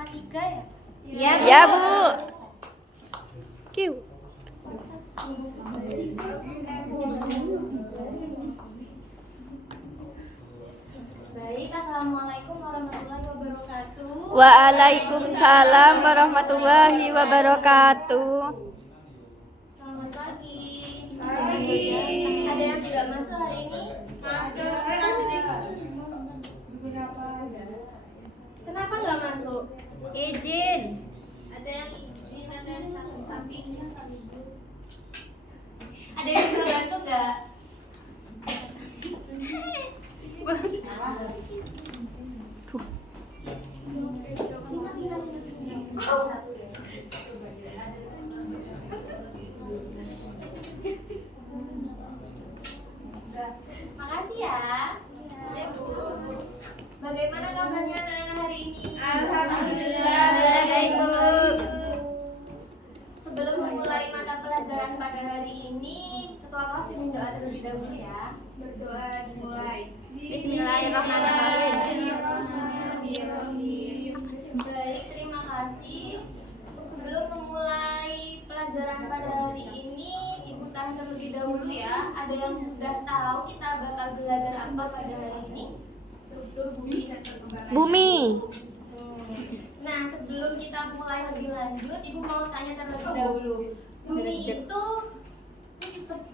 Matematika ya? Iya, Ya, Bu. Kiu. Baik, assalamualaikum warahmatullahi wabarakatuh. Waalaikumsalam warahmatullahi wabarakatuh. Selamat pagi. Ada yang tidak masuk hari ini? Masuk. Kenapa nggak masuk? Izin. Ada yang izin, ada yang samping. Ada yang bisa bantu nggak? Makasih ya. Bagaimana kabarnya anak-anak hari ini? Alhamdulillah baik, Bu. Sebelum memulai mata pelajaran pada hari ini, ketua kelas pimpin doa terlebih dahulu ya. Berdoa dimulai. Baik, terima kasih. Sebelum memulai pelajaran pada hari ini, Ibu tahan terlebih dahulu ya. Ada yang sudah tahu kita bakal belajar apa pada hari ini? Struktur bumi dan perkembangan. Bumi. Nah, sebelum kita mulai lebih lanjut, Ibu mau tanya terlebih dahulu. Bumi itu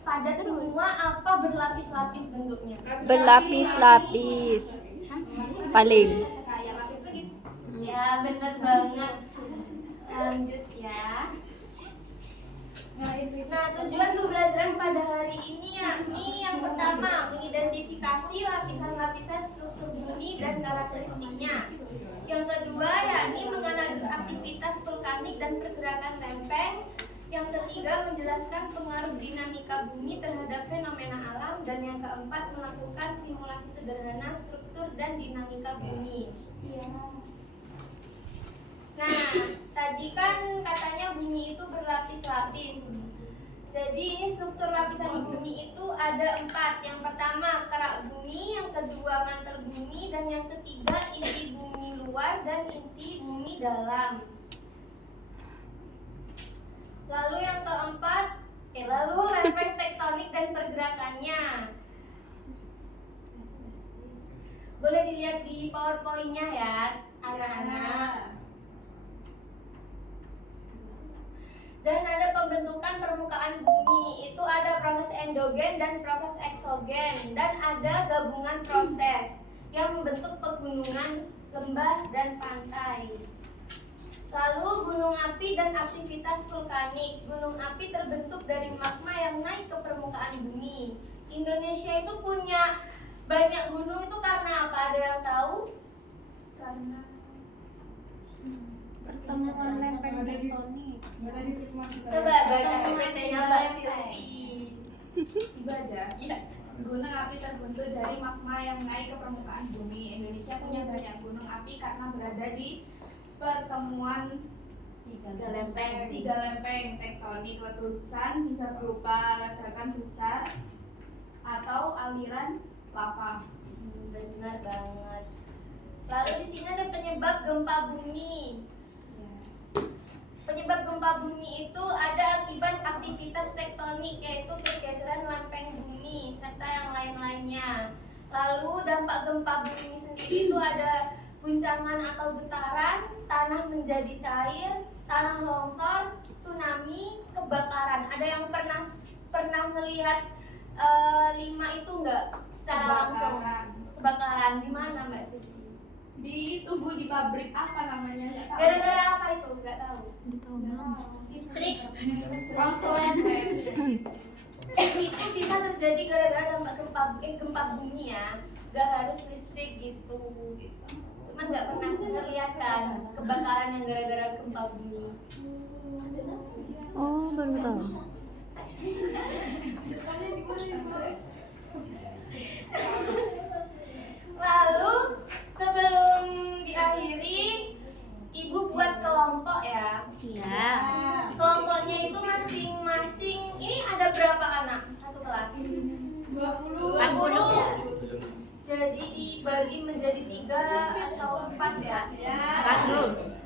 padat semua apa berlapis-lapis bentuknya? Berlapis-lapis. Paling. Kayak lapis lagi. Ya, benar banget. Lanjut ya. Nah, tujuan pembelajaran pada hari ini yakni yang pertama, mengidentifikasi lapisan-lapisan struktur bumi dan karakteristiknya. Yang kedua, yakni menganalisis aktivitas vulkanik dan pergerakan lempeng. Yang ketiga, menjelaskan pengaruh dinamika bumi terhadap fenomena alam. Dan yang keempat, melakukan simulasi sederhana struktur dan dinamika bumi. Nah, tadi kan katanya bumi itu berlapis-lapis. Jadi ini struktur lapisan bumi itu ada 4. Yang pertama kerak bumi, yang kedua mantel bumi, dan yang ketiga inti bumi luar dan inti bumi dalam. Lalu yang keempat, lalu lempeng tektonik dan pergerakannya. Boleh dilihat di PowerPoint-nya ya, anak-anak. Dan ada pembentukan permukaan bumi, itu ada proses endogen dan proses eksogen, dan ada gabungan proses yang membentuk pegunungan, lembah, dan pantai. Lalu gunung api dan aktivitas vulkanik. Gunung api terbentuk dari magma yang naik ke permukaan bumi. Indonesia itu punya banyak gunung itu karena apa? Ada yang tahu? Karena Pertemuan lempeng tektonik. coba baca PPT-nya Mbak Silvi. Dibaca. Iya. Gunung api terbentuk dari magma yang naik ke permukaan bumi. Indonesia punya banyak gunung api karena berada di pertemuan Tiga lempeng. tiga lempeng tektonik. Letusan bisa berupa ledakan besar atau aliran lava. Benar banget. Lalu di sini ada penyebab gempa bumi. Penyebab gempa bumi itu ada akibat aktivitas tektonik, yaitu pergeseran lempeng bumi serta yang lain-lainnya. Lalu dampak gempa bumi sendiri itu ada guncangan atau getaran, tanah menjadi cair, tanah longsor, tsunami, kebakaran. Ada yang pernah melihat 5 itu enggak secara langsung? Kebakaran di mana Mbak Siti? Di tubuh di pabrik apa namanya? Nggak tahu. Gara-gara apa itu? Enggak tahu. Listrik. Itu bisa terjadi gara-gara dampak gempa bumi ya. Gak harus listrik gitu. Cuman nggak pernah lihat kan kebakaran yang gara-gara gempa bumi. Oh, baru tahu. Lalu sebelum diakhiri, Ibu buat kelompok ya. Iya. Kelompoknya itu masing-masing. Ini ada berapa anak satu kelas? 20. 20. Jadi dibagi menjadi 3 atau 4 ya. 40.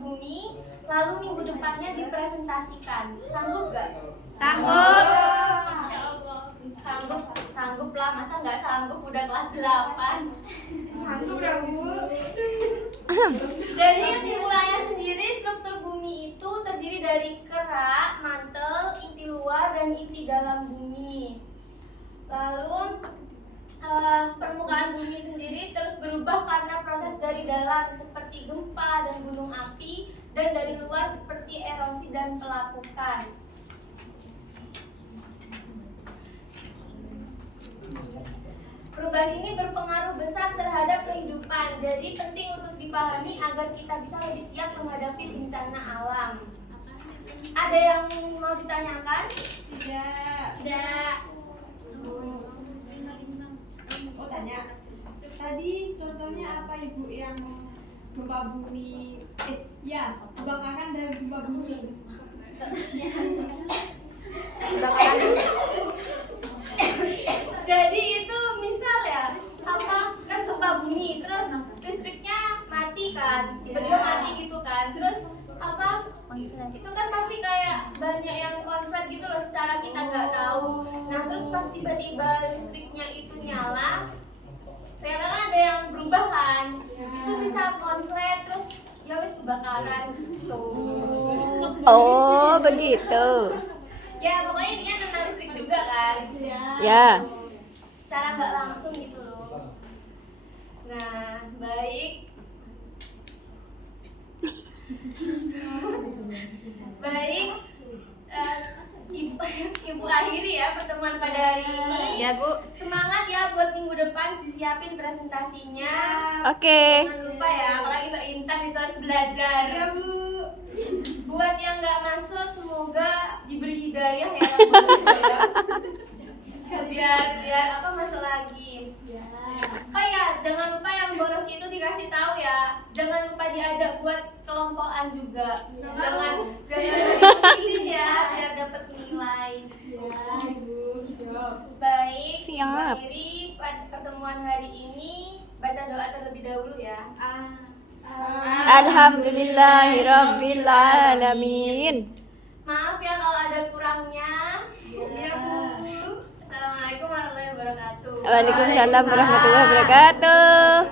bumi, lalu minggu depannya dipresentasikan. Sanggup gak? Sanggup. Sanggup lah, masa nggak sanggup udah kelas 8. Sanggup dah, Bu. Jadi kesimpulannya sendiri, struktur bumi itu terdiri dari kerak, mantel, inti luar, dan inti dalam bumi. Lalu permukaan bumi sendiri terus berubah karena proses dari dalam seperti gempa dan gunung api, dan dari luar seperti erosi dan pelapukan. Perubahan ini berpengaruh besar terhadap kehidupan, jadi penting untuk dipahami agar kita bisa lebih siap menghadapi bencana alam. Ada yang mau ditanyakan? Tidak. Oh, tanya. Tadi contohnya apa Ibu yang gempa bumi? Kebakaran dari gempa bumi. Jadi itu misal ya, apa kan gempa bumi, terus listriknya mati kan, tiba-tiba mati gitu kan, terus apa? Itu kan pasti kayak banyak yang konslet gitu loh, secara kita nggak tahu. Nah terus pas tiba-tiba listriknya itu nyala, ternyata kan ada yang berubah kan, itu bisa konslet terus ya wis kebakaran gitu. Oh, begitu. Ya pokoknya dia tentang listrik juga kan. Ya. Secara nggak langsung gitu loh. Nah, baik. Baik, Ibu akhiri ya pertemuan pada hari ini. Ya, Bu. Semangat ya buat minggu depan, disiapin presentasinya. Oke. Jangan lupa ya, apalagi Mbak Intan itu harus belajar. Buat yang nggak masuk, semoga diberi hidayah ya. biar apa masuk lagi. Oh ya, jangan lupa yang boros itu dikasih tahu ya. Jangan lupa diajak buat kelompokan juga. Jangan diikutin ya biar dapat nilai. Baik, Siap. akhiri pertemuan hari ini, baca doa terlebih dahulu ya. Alhamdulillahirabbil alamin. Maaf ya kalau ada kurangnya. Assalamualaikum warahmatullahi wabarakatuh. Waalaikumsalam warahmatullahi wabarakatuh.